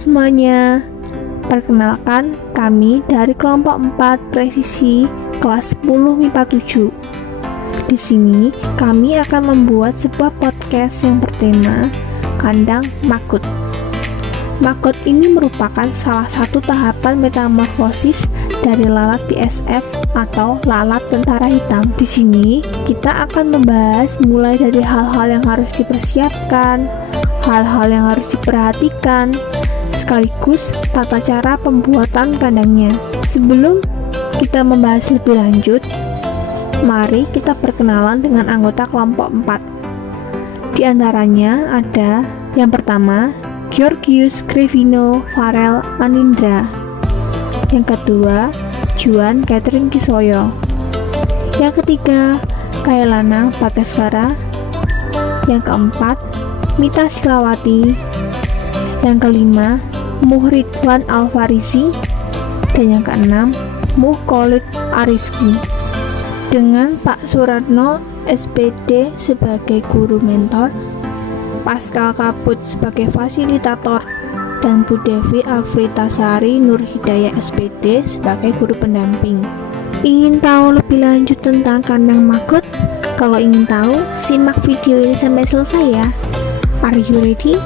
semuanya, perkenalkan kami dari kelompok 4 presisi kelas 10 MIPA 7. Di sini kami akan membuat sebuah podcast yang bertema kandang makut. Makut ini merupakan salah satu tahapan metamorfosis dari lalat BSF atau lalat tentara hitam. Di sini kita akan membahas mulai dari hal-hal yang harus dipersiapkan, hal-hal yang harus diperhatikan, sekaligus tata cara pembuatan kandangnya. Sebelum kita membahas lebih lanjut, mari kita perkenalan dengan anggota kelompok 4. Di antaranya ada yang pertama, Georgius Grevino Farel Anindra. Yang kedua, Juan Catherine Kisoyo. Yang ketiga, Kailana Bagaskara. Yang keempat, Mita Silawati. Yang kelima, Muhridwan Alfarisi. Dan yang keenam, Muhkolid Arifki. Dengan Pak Suratno SPD sebagai guru mentor, Pascal Kaput sebagai fasilitator, dan Bu Devi Afritasari Nur Hidayah SPD sebagai guru pendamping. Ingin tahu lebih lanjut tentang kandang makut? Kalau ingin tahu, simak video ini sampai selesai ya. Are you ready?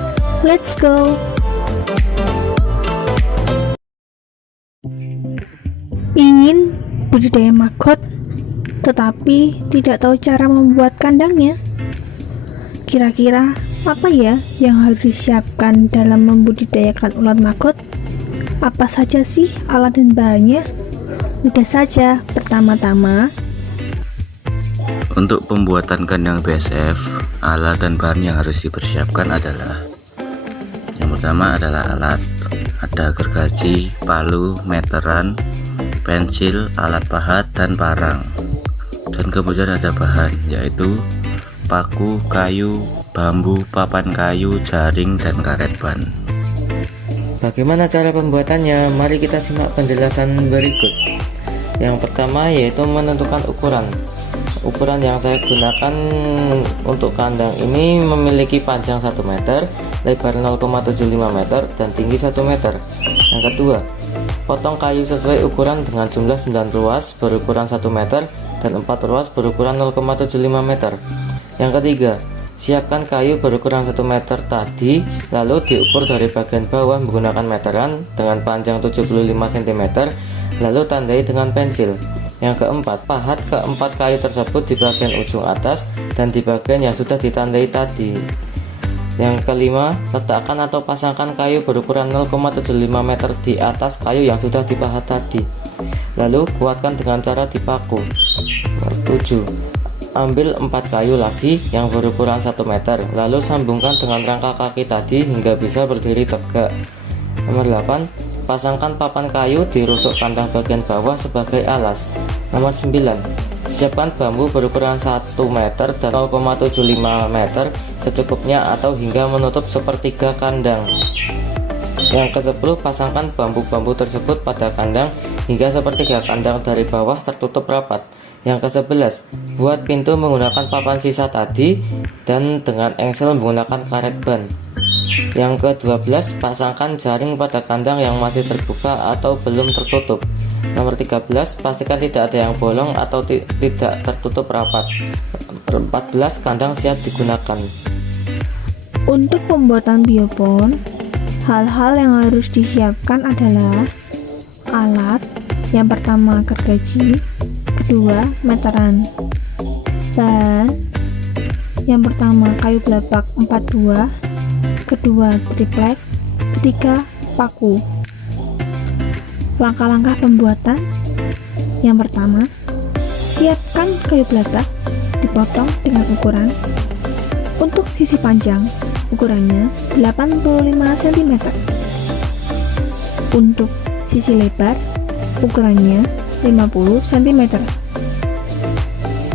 Let's go! Ingin budidaya makut, tetapi tidak tahu cara membuat kandangnya? Kira-kira apa ya yang harus disiapkan dalam membudidayakan ulat makut? Apa saja sih alat dan bahannya? Mudah saja, pertama-tama untuk pembuatan kandang BSF, alat dan bahan yang harus dipersiapkan adalah yang pertama adalah alat, ada gergaji, palu, meteran, pensil, alat pahat, dan parang. Dan kemudian ada bahan, yaitu paku, kayu, bambu, papan kayu, jaring, dan karet ban. Bagaimana cara pembuatannya? Mari kita simak penjelasan berikut. Yang pertama yaitu menentukan ukuran. Ukuran yang saya gunakan untuk kandang ini memiliki panjang 1 meter, lebar 0,75 meter, dan tinggi 1 meter. Yang kedua, potong kayu sesuai ukuran dengan jumlah 9 ruas berukuran 1 meter dan 4 ruas berukuran 0,75 meter. Yang ketiga, siapkan kayu berukuran 1 meter tadi, lalu diukur dari bagian bawah menggunakan meteran dengan panjang 75 cm, lalu tandai dengan pensil. Yang keempat, pahat keempat kayu tersebut di bagian ujung atas dan di bagian yang sudah ditandai tadi. Yang kelima, letakkan atau pasangkan kayu berukuran 0,75 meter di atas kayu yang sudah dipahat tadi, lalu kuatkan dengan cara dipaku. 7. Ambil 4 kayu lagi yang berukuran 1 meter, lalu sambungkan dengan rangka kaki tadi hingga bisa berdiri tegak. Nomor 8, pasangkan papan kayu di rusuk kandang bagian bawah sebagai alas. Nomor 9, siapkan bambu berukuran 1 meter dan 0,75 meter secukupnya atau hingga menutup sepertiga kandang. Yang ke-10, pasangkan bambu-bambu tersebut pada kandang hingga sepertiga kandang dari bawah tertutup rapat. Yang ke-11, buat pintu menggunakan papan sisa tadi dan dengan engsel menggunakan karet ban. Yang ke-12, pasangkan jaring pada kandang yang masih terbuka atau belum tertutup. Nomor 13, pastikan tidak ada yang bolong atau tidak tertutup rapat. 14, kandang siap digunakan. untuk pembuatan biopon, hal-hal yang harus disiapkan adalah alat. Yang pertama gergaji, kedua meteran, bahan yang pertama kayu belapak 42, kedua triplek, ketiga paku. Langkah-langkah pembuatan: yang pertama, siapkan kayu belapak, dipotong dengan ukuran. Untuk sisi panjang, ukurannya 85 cm. Untuk sisi lebar, ukurannya 50 cm.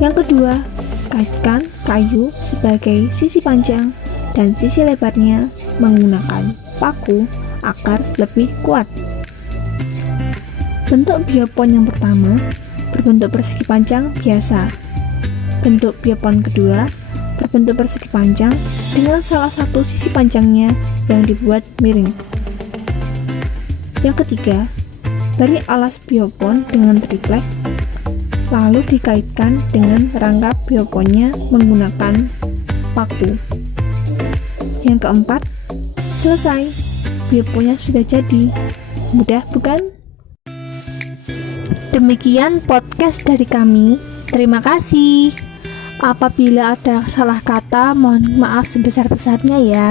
Yang kedua, kaitkan kayu sebagai sisi panjang dan sisi lebarnya menggunakan paku agar lebih kuat. Bentuk biopon yang pertama berbentuk persegi panjang biasa. Bentuk biopon kedua berbentuk persegi panjang dengan salah satu sisi panjangnya yang dibuat miring. Yang ketiga, beri alas biopon dengan triplek, lalu dikaitkan dengan rangka bioponnya menggunakan paku. Yang keempat, selesai. Bioponnya sudah jadi. Mudah bukan? Demikian podcast dari kami. Terima kasih. Apabila ada salah kata, mohon maaf sebesar-besarnya ya.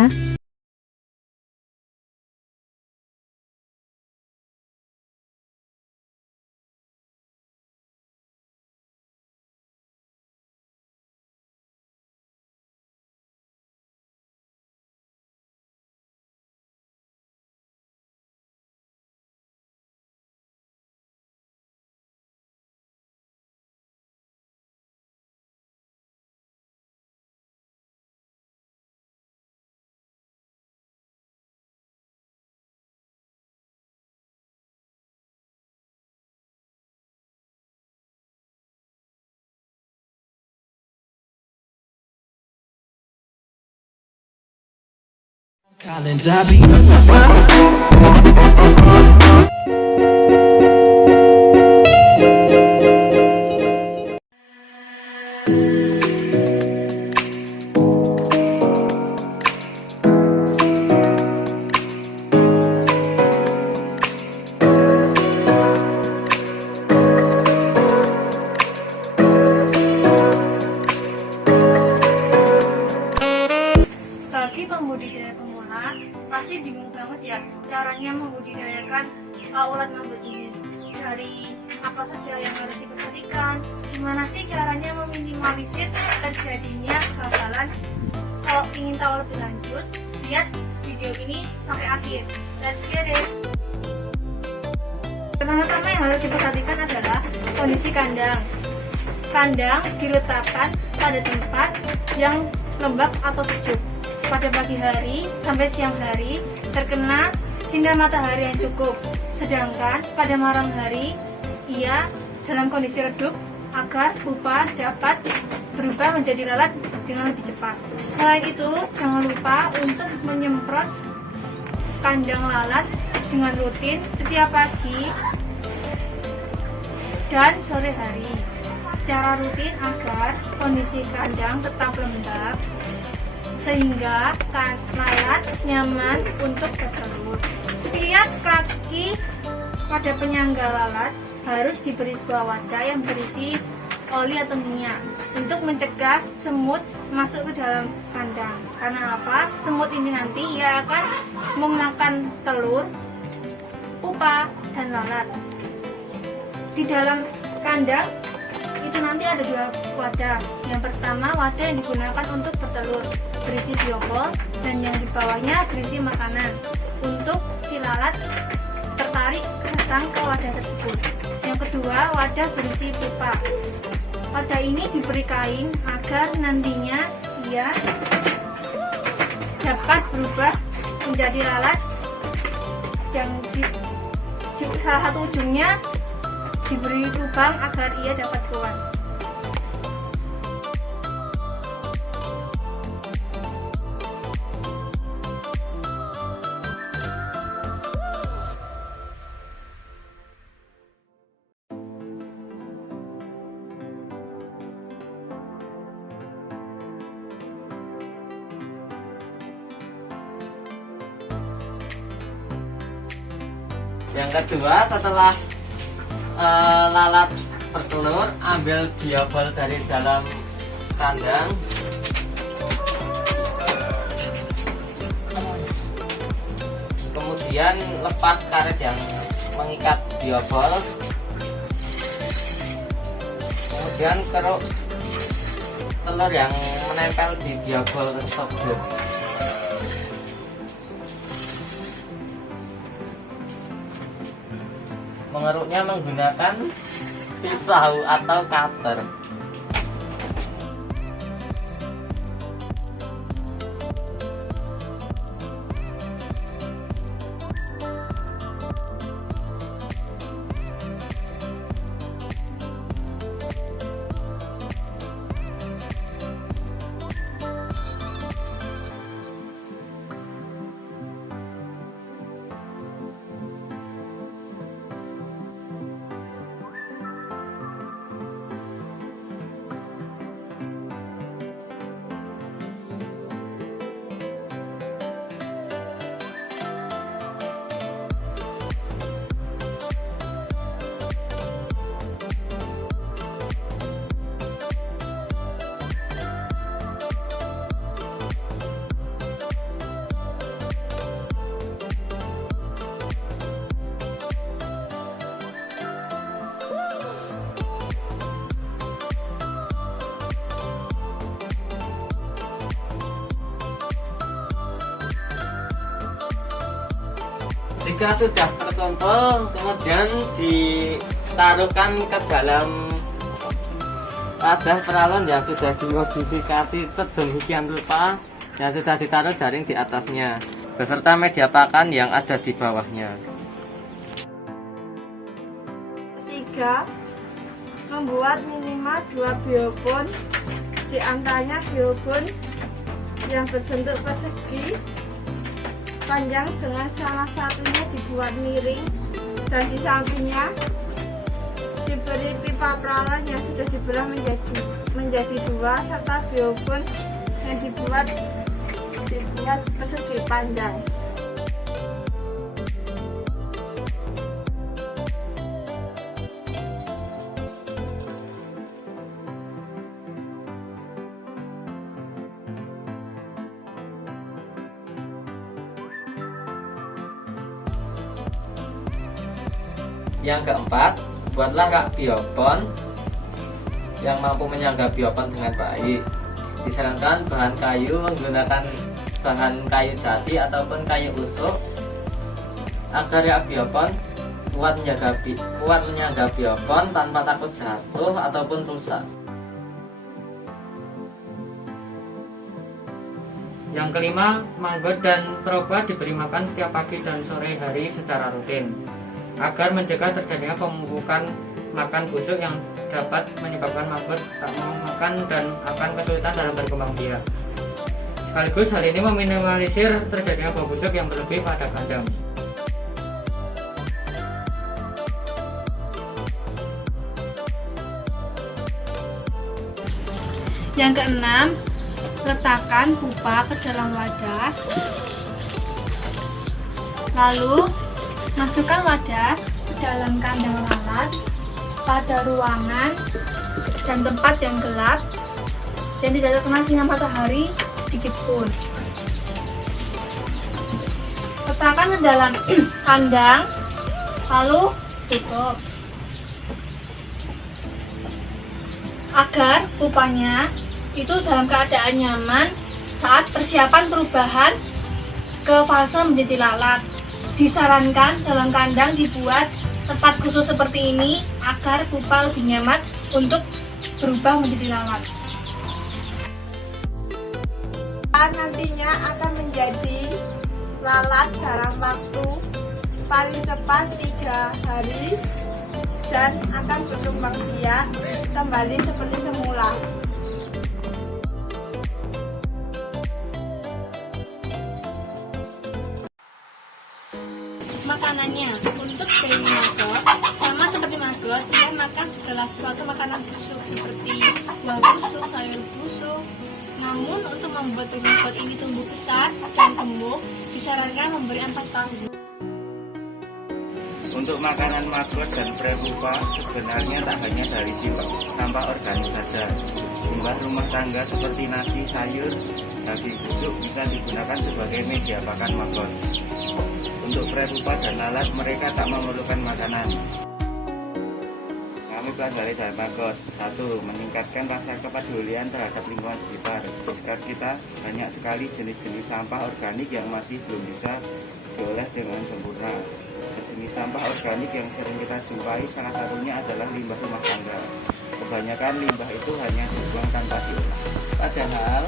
Collins, I be Bagi pembudidaya pemula, pasti bingung banget ya caranya membudidayakan ulat mambut ini. Dari apa saja yang harus diperhatikan, gimana sih caranya meminimalisir terjadinya kegagalan. Kalau ingin tahu lebih lanjut, lihat video ini sampai akhir. Let's get it! Pertama-tama yang harus diperhatikan adalah kondisi kandang. Kandang diletakkan pada tempat yang lembab atau sejuk. Pada pagi hari sampai siang hari terkena sinar matahari yang cukup, sedangkan pada malam hari ia dalam kondisi redup agar pupa dapat berubah menjadi lalat dengan lebih cepat. Selain itu, jangan lupa untuk menyemprot kandang lalat dengan rutin setiap pagi dan sore hari secara rutin agar kondisi kandang tetap lembab sehingga lalat nyaman untuk bertelur. Setiap kaki pada penyangga lalat harus diberi sebuah wadah yang berisi oli atau minyak untuk mencegah semut masuk ke dalam kandang. Karena apa? Semut ini nanti ia akan memakan telur, pupa, dan lalat. Di dalam kandang itu nanti ada dua wadah. Yang pertama wadah yang digunakan untuk bertelur, berisi biopol, dan yang di bawahnya berisi makanan untuk si lalat tertarik datang ke wadah tersebut. Yang kedua wadah berisi pupa. Wadah ini diberi kain agar nantinya ia dapat berubah menjadi lalat yang di salah satu ujungnya diberi lubang agar ia dapat keluar. Yang kedua, setelah lalat bertelur, ambil biopol dari dalam kandang. Kemudian lepas karet yang mengikat biopol. Kemudian keruk telur yang menempel di biopol tersebut. Mengeruknya menggunakan pisau atau cutter. Jika sudah terkontrol, kemudian ditaruhkan ke dalam wadah peralon yang sudah dimodifikasi sedemikian rupa yang sudah ditaruh jaring di atasnya beserta media pakan yang ada di bawahnya. 3. Membuat minimal 2 biopon, di antaranya biopon yang berbentuk persegi panjang dengan salah satunya dibuat miring dan di sampingnya diberi pipa peralon yang sudah dibelah menjadi 2 serta biopon yang dibuat persegi panjang. Yang keempat, buatlah rak biopon yang mampu menyangga biopon dengan baik. Disarankan bahan kayu menggunakan bahan kayu jati ataupun kayu usuk agar rak biopon kuat menyangga biopon tanpa takut jatuh ataupun rusak. Yang kelima, maggot dan perobak diberi makan setiap pagi dan sore hari secara rutin agar mencegah terjadinya pemumpukan makan busuk yang dapat menyebabkan maggot tak mau makan dan akan kesulitan dalam berkembang biak. Sekaligus hal ini meminimalisir terjadinya bau busuk yang berlebih pada kandang. Yang keenam, letakkan pupa ke dalam wadah, lalu masukkan wadah ke dalam kandang lalat pada ruangan dan tempat yang gelap dan tidak terkena sinar matahari sedikit pun. Letakkan ke dalam kandang, lalu tutup agar pupanya itu dalam keadaan nyaman saat persiapan perubahan ke fase menjadi lalat. Disarankan dalam kandang dibuat tempat khusus seperti ini agar pupa lebih nyaman untuk berubah menjadi lalat. Nantinya akan menjadi lalat dalam waktu paling cepat 3 hari dan akan berkembang biak kembali seperti semula. Makanannya untuk baby maggot sama seperti maggot, dia makan segala sesuatu makanan busuk seperti buah busuk, sayur busuk. Namun untuk membuat baby maggot ini tumbuh besar dan gemuk, disarankan memberi ampas tahu. Untuk makanan maggot dan prepupa sebenarnya tak hanya dari sampah organik saja. Limbah rumah tangga seperti nasi, sayur, daging busuk bisa digunakan sebagai media pakan maggot. Untuk prepupa dan lalat mereka tak memerlukan makanan. Kami pelajari dari maggot. 1. Meningkatkan rasa kepedulian terhadap lingkungan sekitar. Di sekitar kita banyak sekali jenis-jenis sampah organik yang masih belum bisa diolah dengan sempurna. Jenis sampah organik yang sering kita jumpai salah satunya adalah limbah rumah tangga. Kebanyakan limbah itu hanya dibuang tanpa diolah. Padahal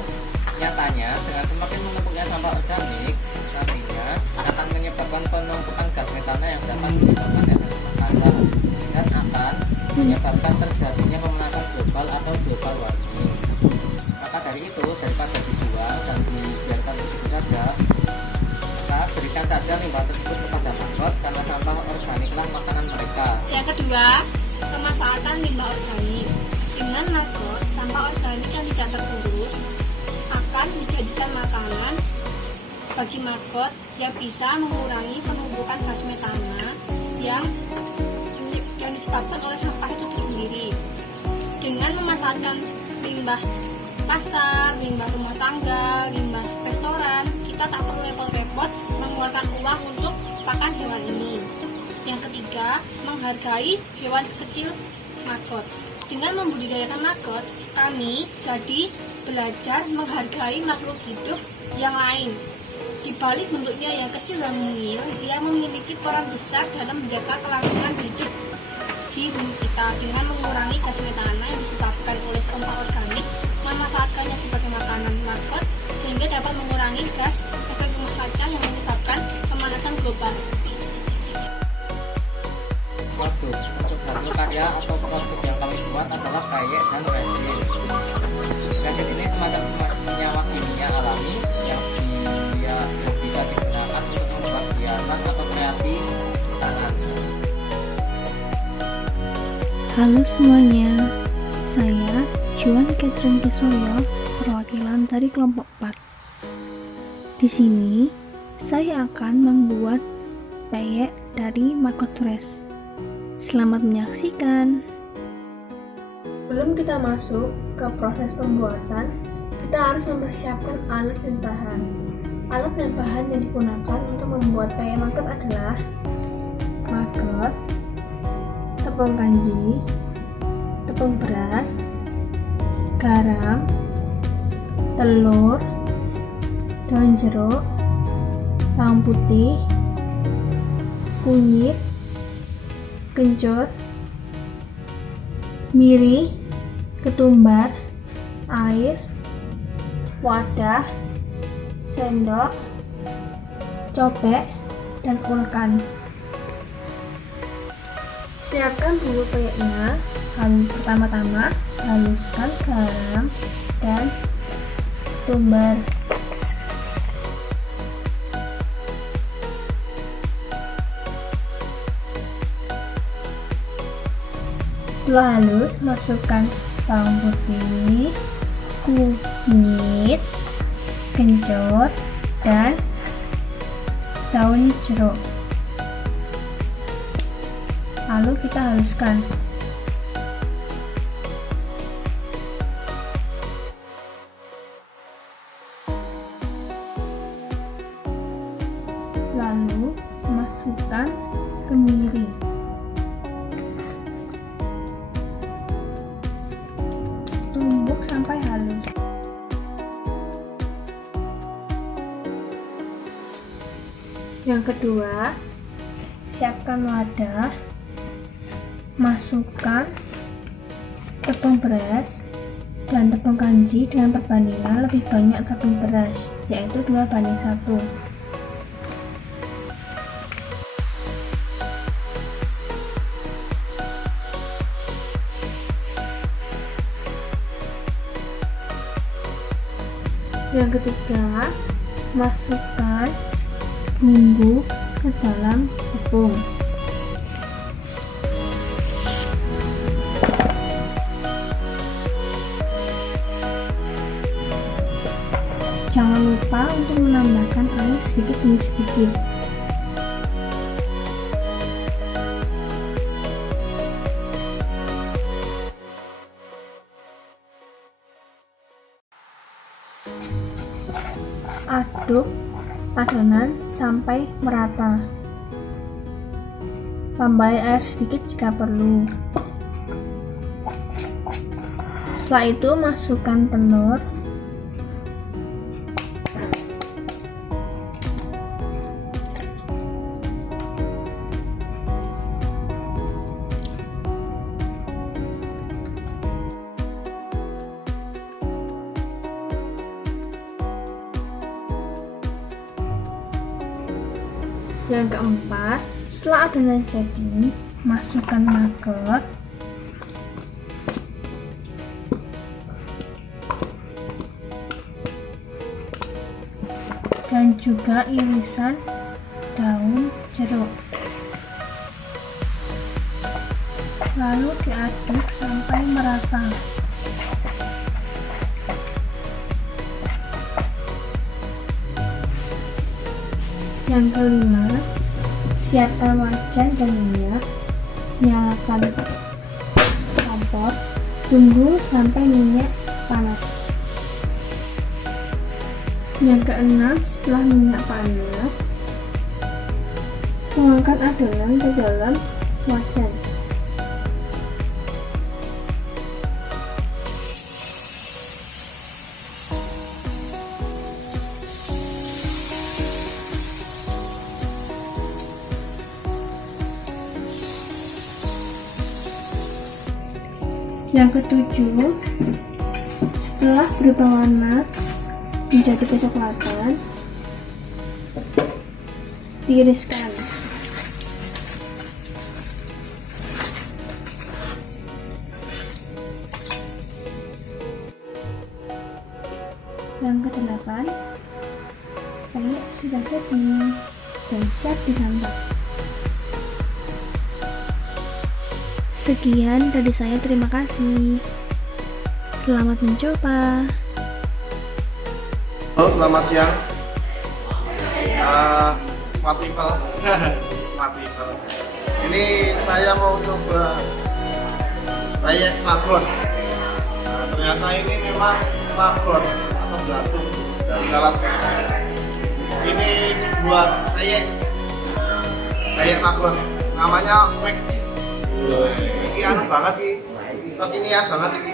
nyatanya dengan semakin menumpuknya sampah organik nantinya akan menyebabkan penumpukan gas metana yang dapat menyebabkan efek rumah kaca dan akan menyebabkan terjadinya pemanasan global atau global warming. Maka dari itu, daripada dibuang dan dibiarkan begitu saja, maka berikan saja limbah tersebut kepada maggot karena sampah organiklah makanan mereka. Yang kedua, pemanfaatan limbah organik. Dengan maggot, sampah organik yang tidak terurus akan dijadikan makanan bagi maggot yang bisa mengurangi penumpukan gas metana yang disebabkan oleh sampah itu sendiri. Dengan memanfaatkan limbah pasar, limbah rumah tangga, limbah restoran, kita tak perlu repot-repot mengeluarkan uang untuk pakan hewan ini. Yang ketiga, menghargai hewan sekecil maggot. Dengan membudidayakan maggot, kami jadi belajar menghargai makhluk hidup yang lain. Di balik bentuknya yang kecil dan mungil, dia memiliki peran besar dalam menjaga kelangsungan hidup di bumi kita dengan mengurangi gas metana yang disebabkan oleh sampah organik, memanfaatkannya sebagai makanan margot sehingga dapat mengurangi gas efek rumah kaca yang menyebabkan pemanasan global. Produk hasil karya atau produk yang kami buat adalah peyek dan resin. Resin ini semacam senyawa kimia alami yang bisa digunakan untuk membuat hiasan atau kreasi tangan. Halo semuanya, saya Juan Catherine Kiswoyo, perwakilan dari kelompok 4. Di sini, saya akan membuat peyek dari maggot fresh. Selamat menyaksikan. Sebelum kita masuk ke proses pembuatan, kita harus mempersiapkan alat dan bahan. Alat dan bahan yang digunakan untuk membuat peyek maggot adalah maggot, tepung kanji, tepung beras, garam, telur, daun jeruk, bawang putih, kunyit, kencur, miri, ketumbar, air, wadah, sendok, cobek, dan ulekan. Siapkan bumbu peyeknya. Pertama-tama haluskan garam dan ketumbar. Setelah halus, masukkan bawang putih, kunyit, kencur, dan daun jeruk. Lalu kita haluskan. Lalu masukkan kemiri. Tumbuk sampai halus. Yang kedua, siapkan wadah. Masukkan tepung beras dan tepung kanji dengan perbandingan lebih banyak tepung beras, yaitu 2:1. Yang ketiga, masukkan bumbu ke dalam tepung. Jangan lupa untuk menambahkan air sedikit demi sedikit. Aduk adonan sampai merata. Tambahi air sedikit jika perlu. Setelah itu masukkan telur, yang keempat, setelah adonan jadi, masukkan maggot, dan juga irisan daun jeruk. Lalu diaduk sampai merata. Yang kelima, siapkan wajan dan minyak. Nyalakan kompor, tunggu sampai minyak panas. Yang keenam, setelah minyak panas, tuangkan adonan ke dalam wajan. Yang ketujuh, setelah berubah warna menjadi kecoklatan, tiriskan. Yang kedelapan, peyek sudah jadi dan siap disantap. Sekian dari saya, terima kasih. Selamat mencoba. Halo, selamat siang. Mat People. Mat People. Ini saya mau coba peyek magon. Nah, ternyata ini memang magon atau belatung dari lalat. Ini dibuat peyek magon. Namanya magic. Ini anu banget nih. Kekinian banget ini.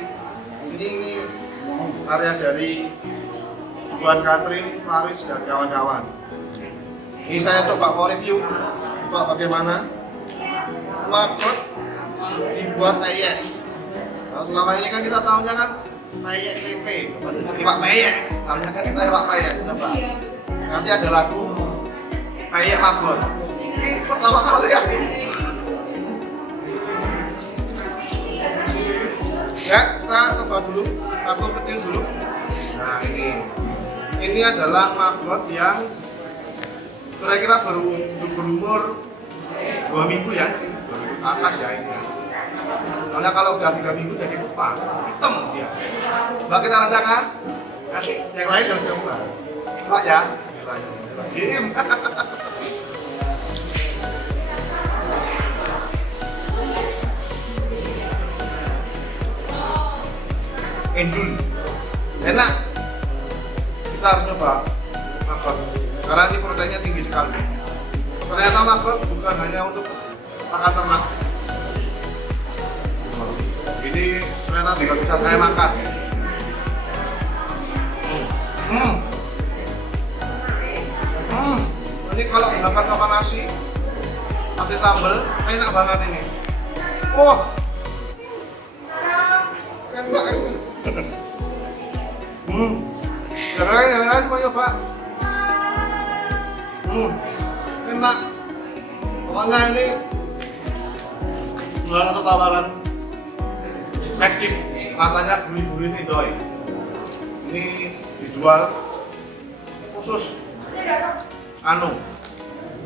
Ini karya dari Tuan Katrin, Faris, dan kawan-kawan. Ini saya coba mau review, coba bagaimana magot dibuat peyek. Nah, selama ini kan kita tahunya kan peyek tempe, iwak peyek. Tahunya kan kita iwak peyek. Coba. Nanti ada lagu peyek magot. Ini pertama kali ya. Ya, kita coba dulu, kartu kecil dulu. Nah, ini adalah magot yang kira-kira berumur 2 minggu ya, atas ya ini. Soalnya kalau udah 3 minggu jadi pupa, hitam dia. Coba kita rasakan, nanti yang lain harus coba. Coba ya, ini. Endul, enak. Kita harus coba magot karena ini proteinnya tinggi sekali. Ternyata magot bukan hanya untuk makan ternak. Ini ternyata juga bisa saya makan. Ini kalau dimakan sama nasi sambal, enak banget ini. Wah, enak ini. Yang lain mau coba. Enak. Pokoknya ini salah satu tawaran magic. Rasanya gurih-gurih nih doi. Ini dijual khusus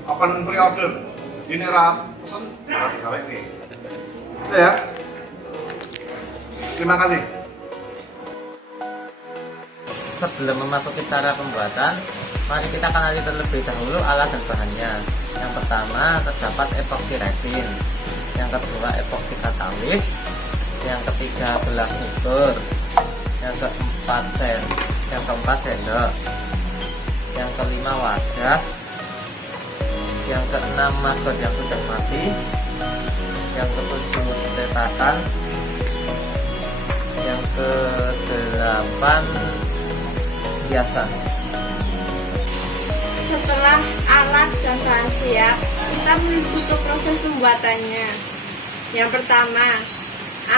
open pre-order. Ini pesen gawe nih. Udah ya. Terima kasih. Sebelum memasuki cara pembuatan, mari kita kenali terlebih dahulu alat dan bahannya. Yang pertama terdapat epoxy resin, yang kedua epoxy katalis, yang ketiga gelas ukur, yang keempat sendok, yang kelima wadah, yang keenam magot yang sudah mati, yang ketujuh cetakan, yang kedelapan biasa. Setelah alat dan bahan siap, kita menuju ke proses pembuatannya. Yang pertama,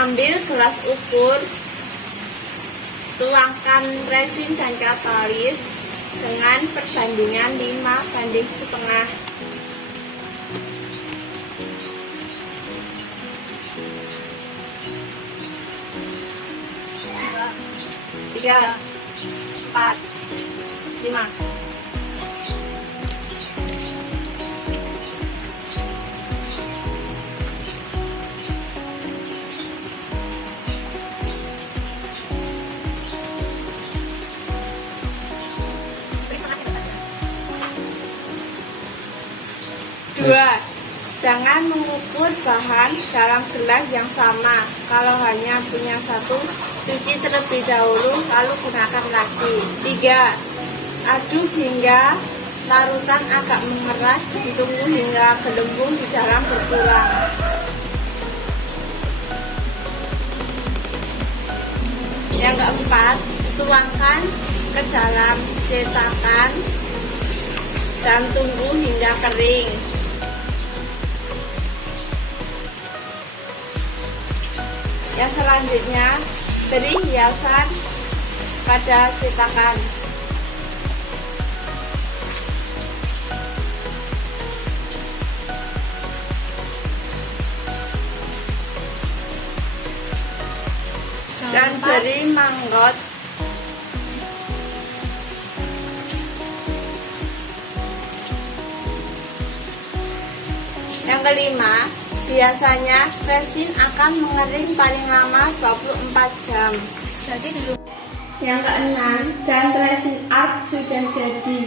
ambil gelas ukur, tuangkan resin dan katalis dengan perbandingan 5:1/2. Tiga, 4, 5. Dua, jangan mengukur bahan dalam gelas yang sama. Kalau hanya punya satu, cuci terlebih dahulu lalu gunakan lagi. 3. Aduk hingga larutan agak mengeras, ditunggu hingga gelembung di dalam berkurang. Yang keempat, tuangkan ke dalam cetakan dan tunggu hingga kering. Yang selanjutnya, beri hiasan pada cetakan. Dan beri manggot. Yang kelima, biasanya resin akan mengering paling lama 24 jam. Jadi dulu. Yang keenam, dan resin art sudah jadi.